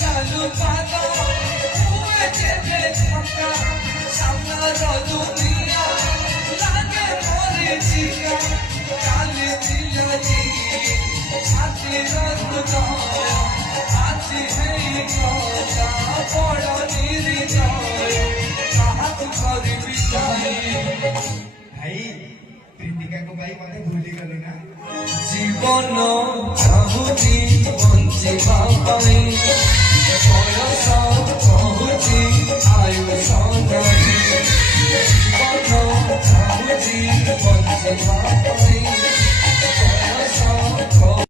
चालू पाता हुए जेबे पक्का सामना दुनिया लागे मोरे जीगा काली दिलजी छाती रुदाया आती है कोला बड़ा निर्दय साहब कर बिताई भाई प्रीतिका को भाई मते भूली गलो ना जीवन चाहुनी बंचिबा पाई